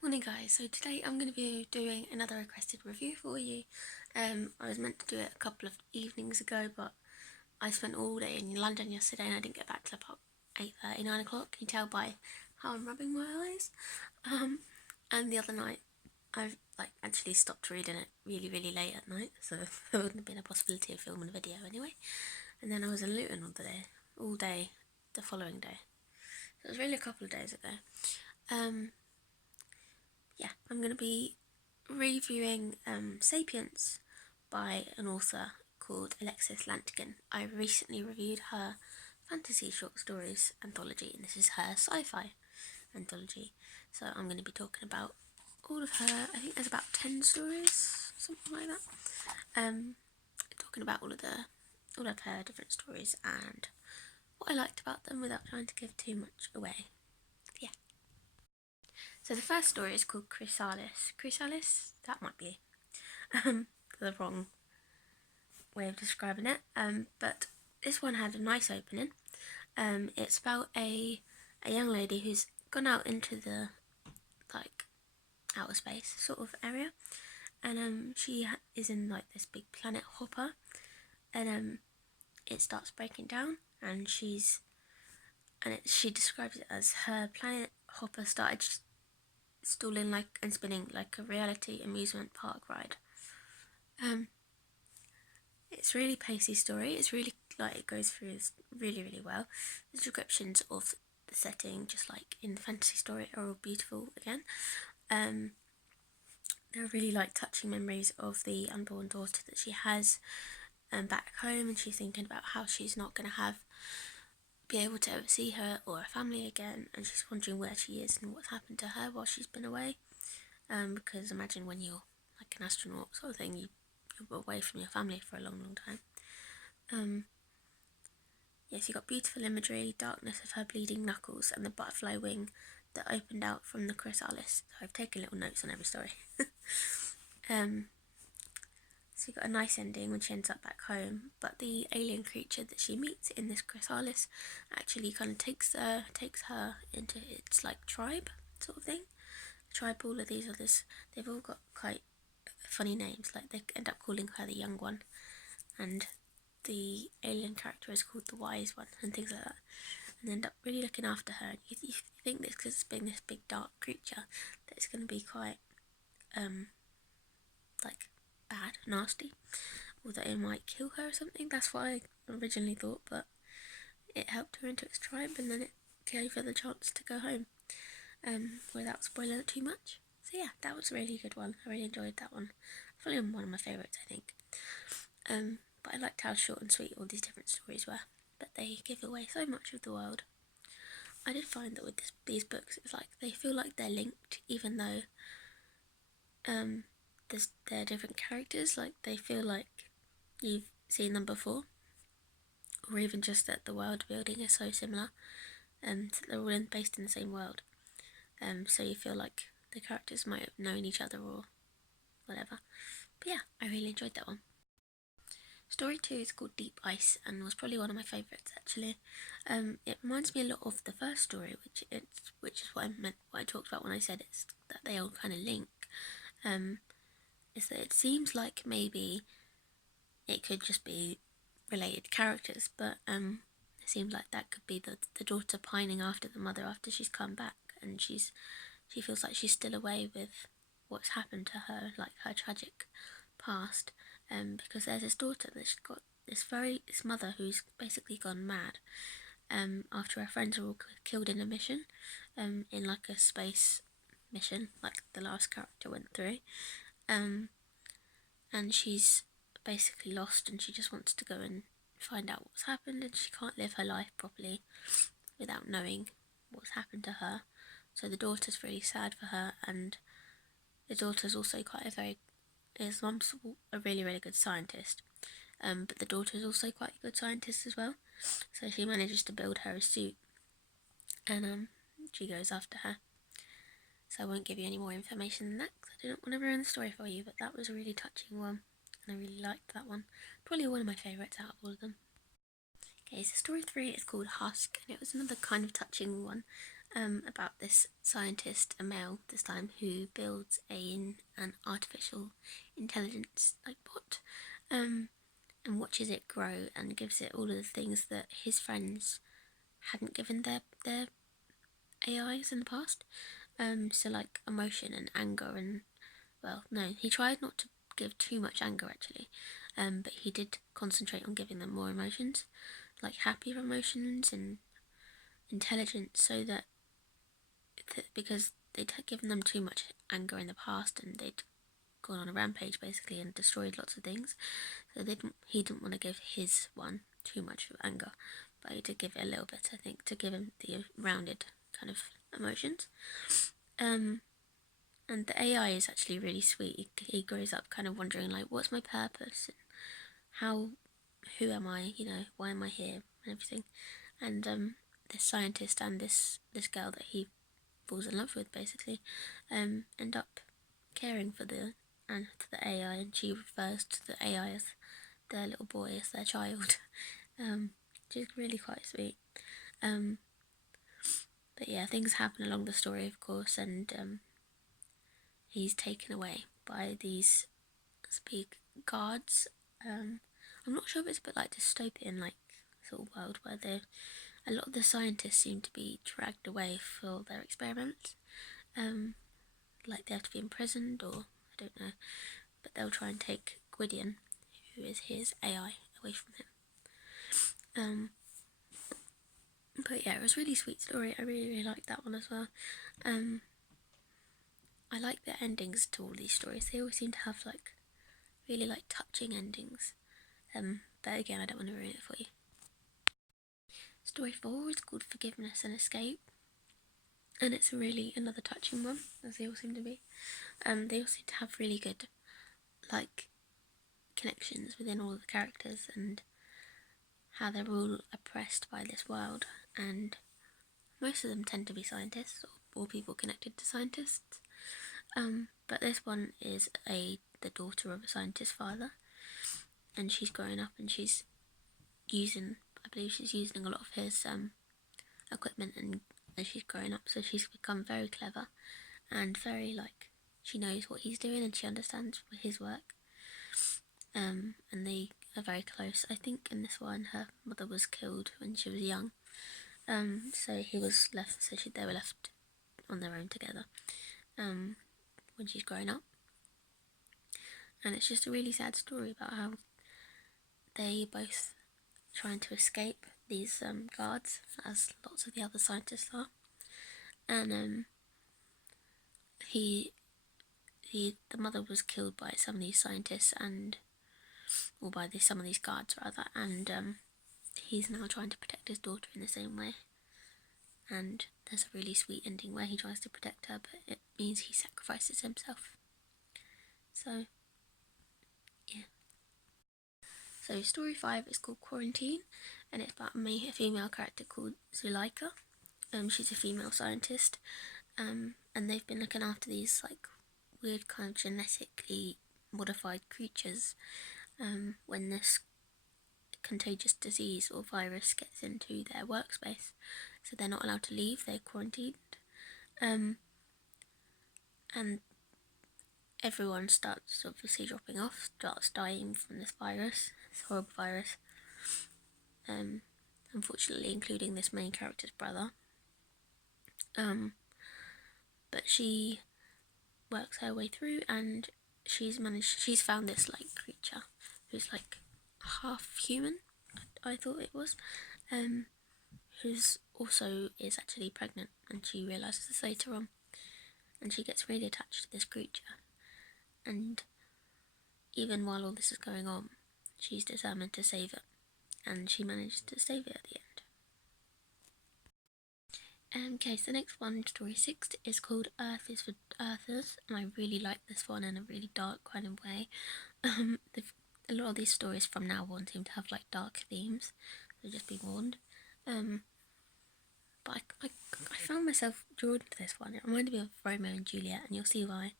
Morning guys, so today I'm going to be doing another requested review for you. I was meant to do it a couple of evenings ago, but I spent all day in London yesterday and I didn't get back till about 8:30, 9 o'clock. Can you tell by how I'm rubbing my eyes? And the other night I've actually stopped reading it really late at night, so there wouldn't have been a possibility of filming a video anyway. And then I was in Luton all day the following day. So it was really a couple of days ago. Yeah, I'm going to be reviewing Sapience by an author called Alexis Lantgen. I recently reviewed her fantasy short stories anthology, and this is her sci-fi anthology. So I'm going to be talking about all of her, I think there's about 10 stories, something like that. Talking about all of her different stories and what I liked about them without trying to give too much away. Yeah. So the first story is called Chrysalis. Chrysalis? That might be the wrong way of describing it. But this one had a nice opening. It's about a young lady who's gone out into the outer space sort of area, and she is in this big planet hopper, and it starts breaking down, and she describes it as her planet hopper started stalling and spinning like a reality amusement park ride. It's really pacey story. It's really it goes through really well. The descriptions of the setting, just like in the fantasy story, are all beautiful again. There are really touching memories of the unborn daughter that she has back home, and she's thinking about how she's not going to be able to ever see her or her family again, and she's wondering where she is and what's happened to her while she's been away. Because imagine when you're like an astronaut sort of thing, you're away from your family for a long time. Yes, you got beautiful imagery, darkness of her bleeding knuckles, and the butterfly wing that opened out from the Chrysalis. So I've taken little notes on every story. So you got a nice ending when she ends up back home, but the alien creature that she meets in this Chrysalis actually kind of takes her into its tribe sort of thing. The tribe, all of these others, they've all got quite funny names. They end up calling her the young one, and the alien character is called the wise one, and things like that, and end up really looking after her. You think this, because it's being this big dark creature, that it's going to be quite bad, nasty, or that it might kill her or something. That's what I originally thought, but it helped her into its tribe, and then it gave her the chance to go home, without spoiling it too much. So yeah, that was a really good one. I really enjoyed that one. Probably one of my favourites, I think. But I liked how short and sweet all these different stories were, but they give away so much of the world. I did find that with these books, it's they feel like they're linked, even though they're different characters. They feel like you've seen them before, or even just that the world building is so similar, and they're all based in the same world. So you feel like the characters might have known each other or whatever. But yeah, I really enjoyed that one. Story 2 is called Deep Ice and was probably one of my favourites actually. It reminds me a lot of the first story, which is what I meant, what I talked about when I said it's that they all kind of link. Is that it seems like maybe it could just be related characters, but it seems like that could be the daughter pining after the mother after she's come back, and she feels like she's still away with what's happened to her, her tragic past. Because there's this daughter that's got this mother who's basically gone mad. After her friends are all killed in a mission, in a space mission, like the last character went through. And she's basically lost, and she just wants to go and find out what's happened, and she can't live her life properly without knowing what's happened to her. So the daughter's really sad for her, and the daughter's also his mum's a really good scientist, but the daughter's also quite a good scientist as well. So she manages to build her a suit, and she goes after her. So I won't give you any more information than that, because I didn't want to ruin the story for you, but that was a really touching one, and I really liked that one. Probably one of my favourites out of all of them. Okay, so story 3 is called Husk, and it was another kind of touching one. about this scientist, a male this time, who builds an artificial intelligence like bot, and watches it grow and gives it all of the things that his friends hadn't given their AIs in the past. So like emotion and anger and, well, no, he tried not to give too much anger actually, but he did concentrate on giving them more emotions, like happier emotions and intelligence, so that because they'd given them too much anger in the past and they'd gone on a rampage basically and destroyed lots of things, so he didn't want to give his one too much of anger, but he did give it a little bit, I think, to give him the rounded kind of emotions. And the AI is actually really sweet. He grows up kind of wondering like, what's my purpose? Who am I? Why am I here? And everything. And this scientist and this girl that he falls in love with basically, end up caring for the AI, and she refers to the AI as their little boy, as their child, which is really quite sweet. But yeah, things happen along the story, of course, and he's taken away by these big guards. I'm not sure if it's a bit like dystopian, like sort of world where a lot of the scientists seem to be dragged away for their experiments. Like they have to be imprisoned, or I don't know, but they'll try and take Gwydion, who is his AI, away from him. But yeah, it was a really sweet story. I really, really liked that one as well. I like the endings to all these stories. They always seem to have like really like touching endings. But again, I don't want to ruin it for you. Story 4 is called Forgiveness and Escape, and it's really another touching one, as they all seem to be. They all seem to have really good like connections within all the characters and how they're all oppressed by this world, and most of them tend to be scientists or people connected to scientists. But this one is the daughter of a scientist father, and she's growing up and she's I believe she's using a lot of his equipment, and as she's growing up, so she's become very clever and very like, she knows what he's doing and she understands his work. And they are very close. I think in this one her mother was killed when she was young, so he was left. So they were left on their own together when she's grown up, and it's just a really sad story about how they both trying to escape these guards, as lots of the other scientists are, and the mother was killed by some of these scientists or by some of these guards rather, and he's now trying to protect his daughter in the same way. And there's a really sweet ending where he tries to protect her, but it means he sacrifices himself. So, yeah. So story 5 is called Quarantine, and it's about a female character called Zuleika. She's a female scientist, and they've been looking after these like weird kind of genetically modified creatures when this contagious disease or virus gets into their workspace, so they're not allowed to leave, they're quarantined, and everyone starts obviously dropping off, starts dying from this horrible virus, unfortunately including this main character's brother, but she works her way through, and she's found this like creature who's like half human, I thought it was, who's also is actually pregnant, and she realises this later on, and she gets really attached to this creature, and even while all this is going on, she's determined to save it, and she managed to save it at the end. Okay, so the next one, story 6, is called Earth is for Earthers, and I really like this one in a really dark kind of way. A lot of these stories from now on seem to have like dark themes, so just be warned. But I found myself drawn to this one. It reminded me of Romeo and Juliet, and you'll see why.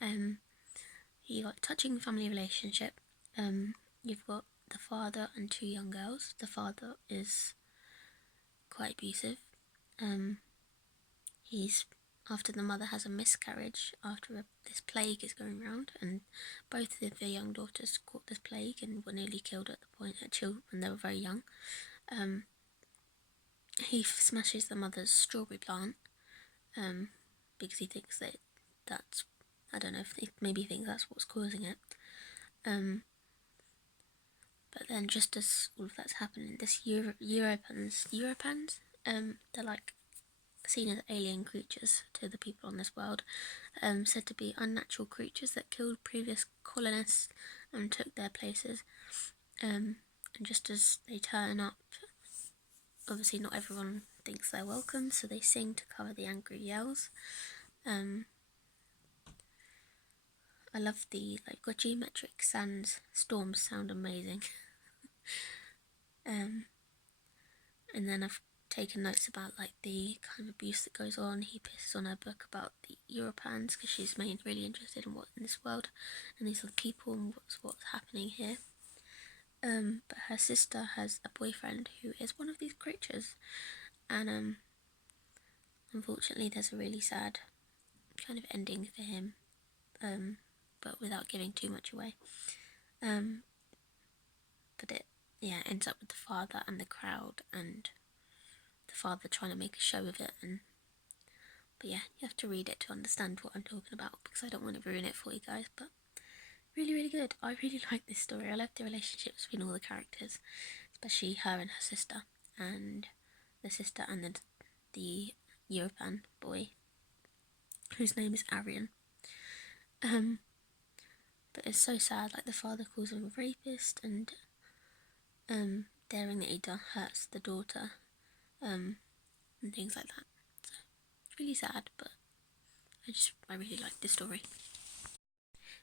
You got a touching family relationship. You've got the father and 2 young girls. The father is quite abusive, he's after the mother has a miscarriage after this plague is going around, and both of their young daughters caught this plague and were nearly killed at the point when they were very young. He smashes the mother's strawberry plant because he thinks that's I don't know if maybe he thinks that's what's causing it. But then just as all of that's happening, this Europans, they're like seen as alien creatures to the people on this world, said to be unnatural creatures that killed previous colonists and took their places. And just as they turn up, obviously not everyone thinks they're welcome, so they sing to cover the angry yells. I love the geometric storms sound amazing. And then I've taken notes about the kind of abuse that goes on. He pisses on her book about the Europans because she's really interested in what's in this world and these other people and what's happening here. But her sister has a boyfriend who is one of these creatures, and unfortunately there's a really sad kind of ending for him, but without giving too much away. But it ends up with the father and the crowd, and the father trying to make a show of it. But yeah, you have to read it to understand what I'm talking about because I don't want to ruin it for you guys. But really, really good. I really like this story. I love the relationships between all the characters, especially her and her sister, and the sister and the Europan boy, whose name is Arian. But it's so sad. The father calls him a rapist and daring that he hurts the daughter, and things like that. So it's really sad, but I really like the story.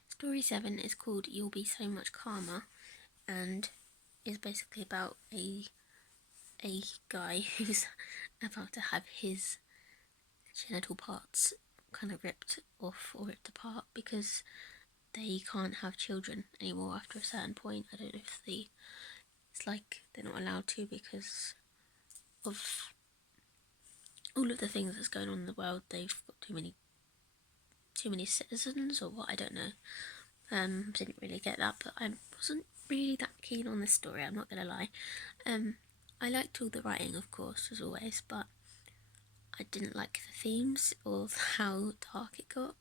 Story 7 is called You'll Be So Much Calmer, and is basically about a guy who's about to have his genital parts kind of ripped off or ripped apart because they can't have children anymore after a certain point. I don't know if it's like they're not allowed to because of all of the things that's going on in the world. They've got too many citizens or what, I don't know. Didn't really get that, but I wasn't really that keen on this story, I'm not gonna lie. I liked all the writing, of course, as always, but I didn't like the themes or how dark it got.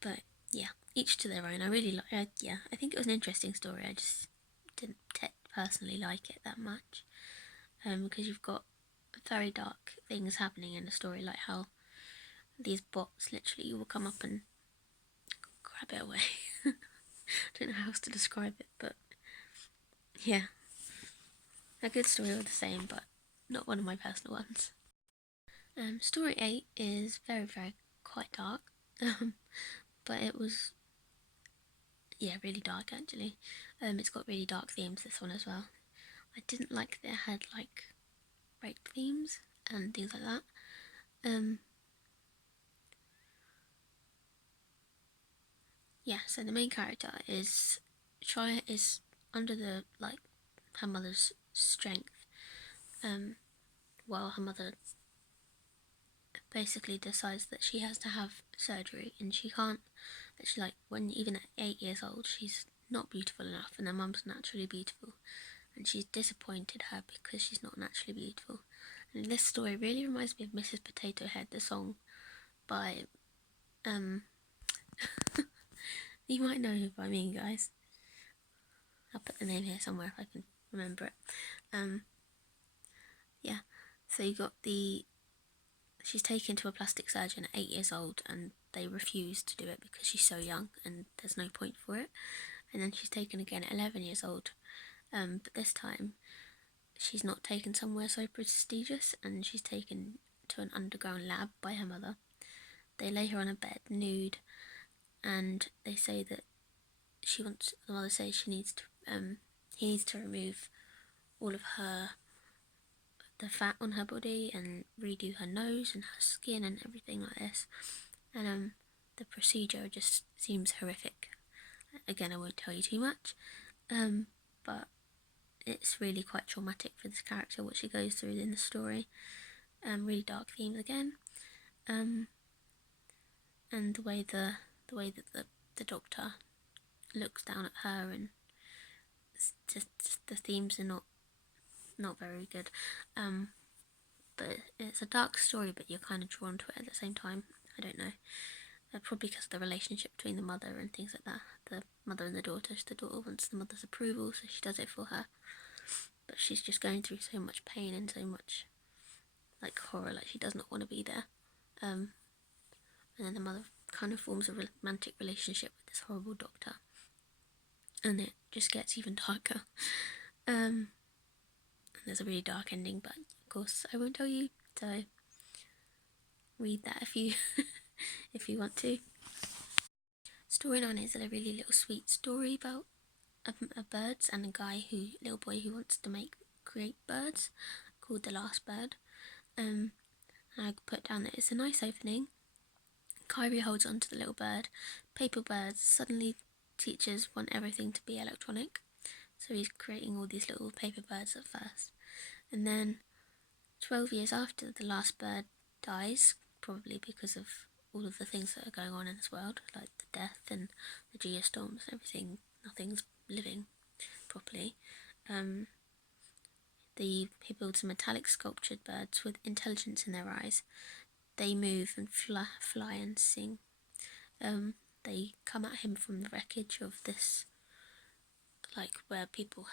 But yeah, each to their own. I really I think it was an interesting story. I just didn't personally like it that much, because you've got very dark things happening in the story, like how these bots literally will come up and grab it away. I don't know how else to describe it, but yeah, a good story all the same, but not one of my personal ones. Story 8 is very, very quite dark, but it was really dark actually. It's got really dark themes, this one as well. I didn't like that it had rape themes and things like that. So the main character is under the her mother's strength, while her mother basically decides that she has to have surgery and she can't. That she when even at 8 years old she's not beautiful enough, and her mum's naturally beautiful, and she's disappointed her because she's not naturally beautiful. And this story really reminds me of Mrs. Potato Head, the song by you might know who I mean, guys. I'll put the name here somewhere if I can remember it. So you got she's taken to a plastic surgeon at 8 years old, and they refuse to do it because she's so young and there's no point for it. And then she's taken again at 11 years old, but this time she's not taken somewhere so prestigious, and she's taken to an underground lab by her mother. They lay her on a bed, nude, and they say that the mother says he needs to remove all of the fat on her body and redo her nose and her skin and everything like this. And the procedure just seems horrific. Again, I won't tell you too much, but it's really quite traumatic for this character, what she goes through in the story. really dark themes again, and the way that the Doctor looks down at her, and just the themes are not very good. But it's a dark story, but you're kind of drawn to it at the same time. I don't know. Probably because of the relationship between the mother and things like that. The mother and the daughter. The daughter wants the mother's approval, so she does it for her. But she's just going through so much pain and so much like horror, like she does not want to be there. And then the mother kind of forms a romantic relationship with this horrible Doctor, and it just gets even darker. And there's a really dark ending, but of course I won't tell you. So read that if you if you want to. Story 9 is a really little sweet story about a birds and a little boy who wants to create birds, called The Last Bird. And I put down that it's a nice opening. Kyrie holds on to the little bird. Paper birds. Suddenly teachers want everything to be electronic, so he's creating all these little paper birds at first. And then 12 years after the last bird dies, probably because of all of the things that are going on in this world, like the death and the geostorms and everything, nothing's living properly. He builds metallic sculptured birds with intelligence in their eyes. They move and fly and sing. They come at him from the wreckage of this, like where people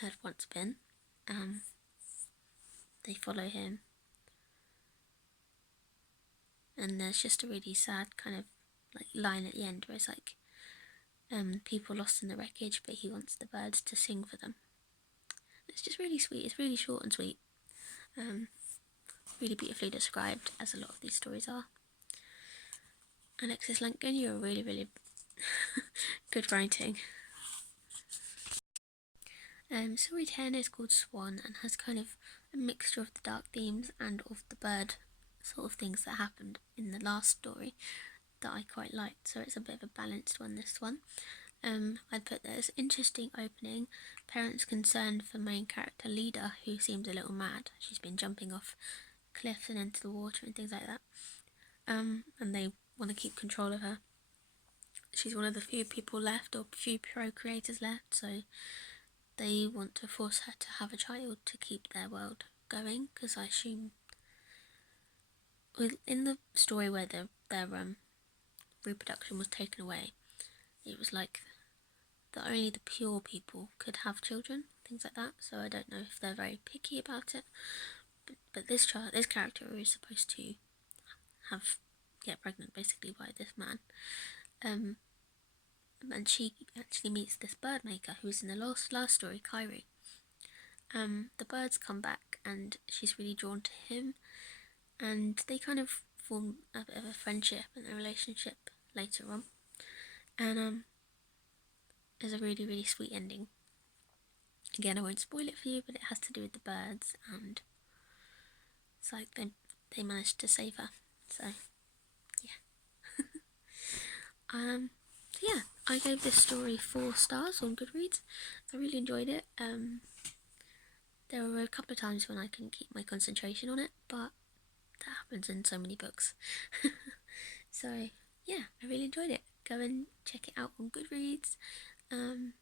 had once been. They follow him, and there's just a really sad kind of like line at the end where it's like, people lost in the wreckage, but he wants the birds to sing for them. It's just really sweet. It's really short and sweet. Really beautifully described, as a lot of these stories are. Alexis Lantgen, you're really, really good writing. Story 10 is called Swan and has kind of a mixture of the dark themes and of the bird sort of things that happened in the last story that I quite liked, so it's a bit of a balanced one, this one. I'd put this interesting opening. Parents concerned for main character Leda, who seems a little mad. She's been jumping off cliffs and into the water and things like that. And they want to keep control of her. She's one of the few people left, or few procreators left, so they want to force her to have a child to keep their world going, because I assume in the story where their reproduction was taken away, it was like that only the pure people could have children, things like that. So I don't know if they're very picky about it. But this character is supposed to get pregnant basically by this man. And she actually meets this bird maker who was in the last story, Kyrie. The birds come back and she's really drawn to him, and they kind of form a bit of a friendship and a relationship later on. And there's a really, really sweet ending. Again, I won't spoil it for you, but it has to do with the birds, and it's like they managed to save her. So yeah. So yeah, I gave this story 4 stars on Goodreads. I really enjoyed it. There were a couple of times when I couldn't keep my concentration on it, but that happens in so many books. So yeah, I really enjoyed it. Go and check it out on Goodreads, and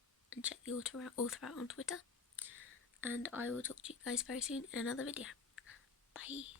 check the author out on Twitter. And I will talk to you guys very soon in another video. Bye.